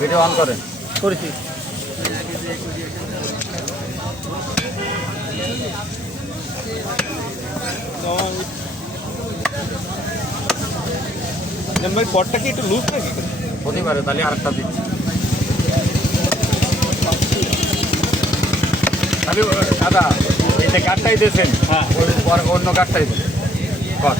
Video on করেন। করেছি। ভাই পটটা কি একটু লুজ নাকি? হতে পারে, তাহলে আরেকটা দিচ্ছি। তাহলে দাদা এই যে কাঠটাই দিয়েছেন, হ্যাঁ অন্য কাঠটাই দেন কট।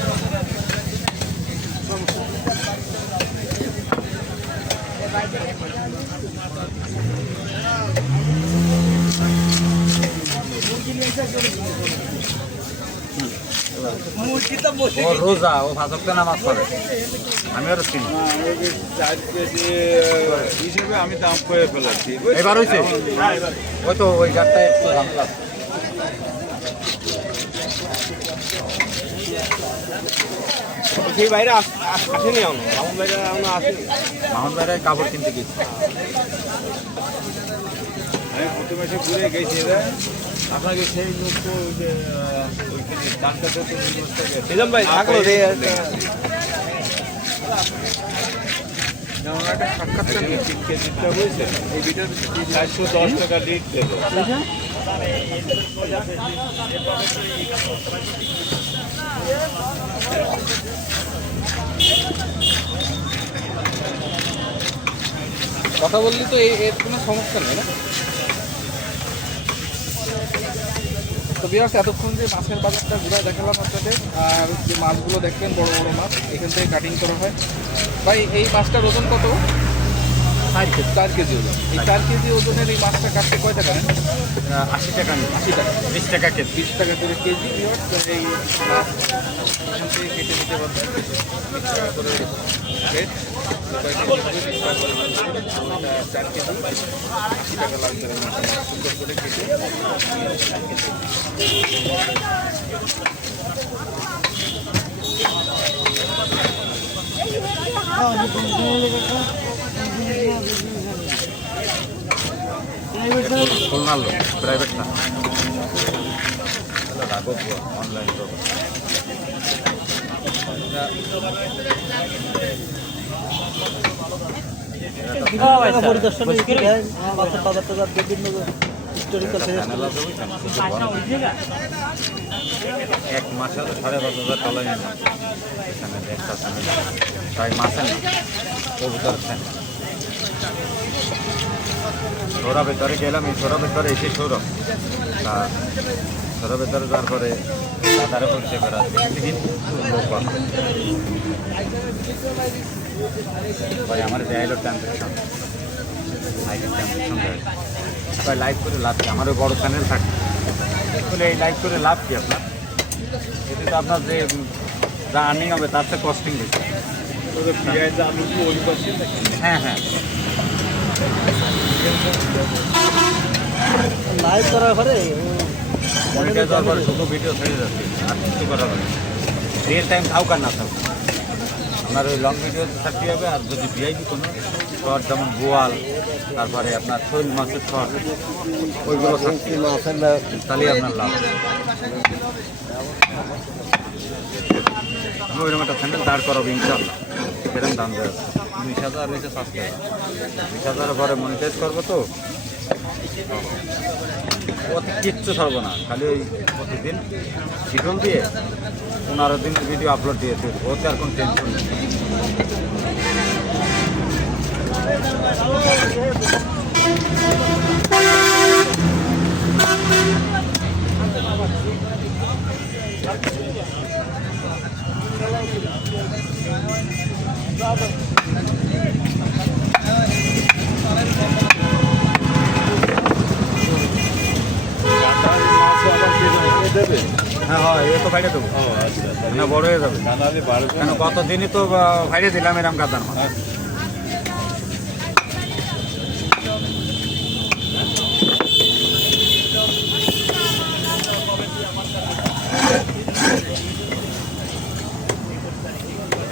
ও রোজা, ও ভাজকতে নামাজ পড়ে, আমি ওর চিনি। 4 কেজি হিসেবে আমি দাম করে ফেলাচ্ছি। এবার হয়েছে ওই তো ওই গাছটা একটু দাম প্লাস। সেই বাইরে আসেনি এখন, মামুন বাইরে এখন আসেনি। মামুন বাইরে কাপড় কিনতে গেছি। আমি প্রথমে এসে ঘুরে গেছি, আপনাকে সেই লোক তো ওই যে ওইখানে দামটা তো নিজাম ভাই থাকলো রে। একটা সাক্ষাৎকার দিতে হয়েছে, এই ভিডিও 410 টাকা লিট দেবো। কথা বললি তো এর কোনো সমস্যা নেই না? তো বিয়ার্স, এতক্ষণ যে মাছের বাজারটা ঘুরে দেখালাম আপনাদের, আর যে মাছগুলো দেখলেন বড় বড় মাছ এখান থেকে কাটিং করা হয়। ভাই এই মাছটার ওজন কত? 4 কেজি ওজন। এই 4 কেজি ওজনের এই মাছটা কাটতে কয় টাকা নেন? 80 টাকা, 80 টাকা, 20 টাকা কেজি। 20 টাকা করে কেজি। বিয়ার্স, এই মাছ এখান থেকে কেটে নিতে পারবেন 20 টাকা করে রেট। 4 কেজি 80 টাকা লাগবে। সুন্দর করে কেটে খুলনা লোক, প্রাইভেট না, রাখো অনলাইন তো। এক মাসে 5,500 টাকা নিলাম এখানে, একটা চ্যানেল তাই মাসে না কবুতর চ্যানেল। সৌরভ ভেতরে গেলাম, এই সৌরভ ভেতরে এসে সৌরভ তা সৌরভ ভেতরে তারপরে তাদের করতে পারা লোক ভাই আমার দেয়াইল ট্রানজেকশন লাইভের ট্রানজেকশন দেয় ভাই। লাইভ করে লাভ কি? আমারও বড় চ্যানেল থাকে, বলে এই লাইভ করে লাভ কি আপনার? এতে তো আপনার যে যা আর্নিং হবে তার চেয়ে কস্টিং বেশি। হ্যাঁ হ্যাঁ, লাইভ করার পরে মনিটাইজ হওয়ার পরে শুধু ভিডিও ছেড়ে যাচ্ছে, আর কিছু করা হবে রিয়েল টাইম থাকুক আর না থাকুক। আপনার ওই লং ভিডিও থাকতে হবে, আর যদি ভিআইপি কোনো শর্ট যেমন বোয়াল, তারপরে আপনার শৈল মাছের শর্ট, ওইগুলো থাকছে তাহলে আপনার লাভ। আমি ওইরকম একটা চ্যানেল দাঁড় করাবো ইনশাল্লাহ, সেরকম দাম দেওয়া 20,000 হয়েছে সাবস্ক্রাইব, 20,000 পরে মনিটাইজ করবো তো অতি কিচ্ছু ছাড়বো না, খালি ওই প্রতিদিন শিডিউল দিয়ে 15 দিনের ভিডিও আপলোড দিয়ে দেবো, ওতে আর কোনো টেনশন নেই। হ্যাঁ হয়, এ তো বাইরে দেবো না, বড় হয়ে যাবে কেন? কতদিনই তো বাইরে দিলাম এরকম কাতার মাছ।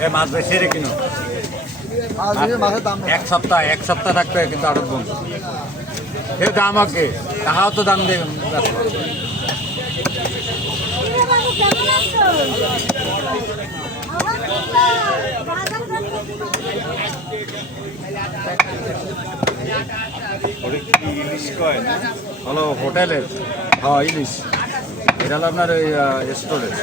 এ মাছ বেশি রে কিনো, এক সপ্তাহ থাকতে কিন্তু আরো বন্ধু এর দাম আগে তাহাও তো দাম দেবেন। ওটা কি ইলিশ কয় না? হলো হোটেলের, হ্যাঁ ইলিশ। এটা হলো আপনার ওই স্টোরের।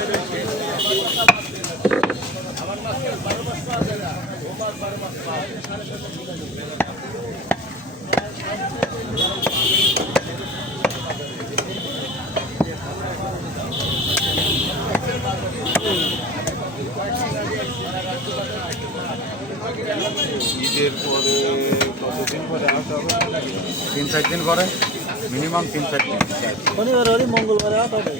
ঈদের পরে কতদিন পরে আসতে হবে নাকি? 3-4 দিন পরে, মিনিমাম 3-4 দিন। শনিবার হলে মঙ্গলবারে আসা হবে।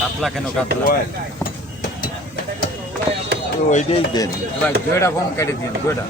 কাতলা কেন কাতলা? ওইটাই দেন। ভাই 2টা কম কেটে দিন, 2টা।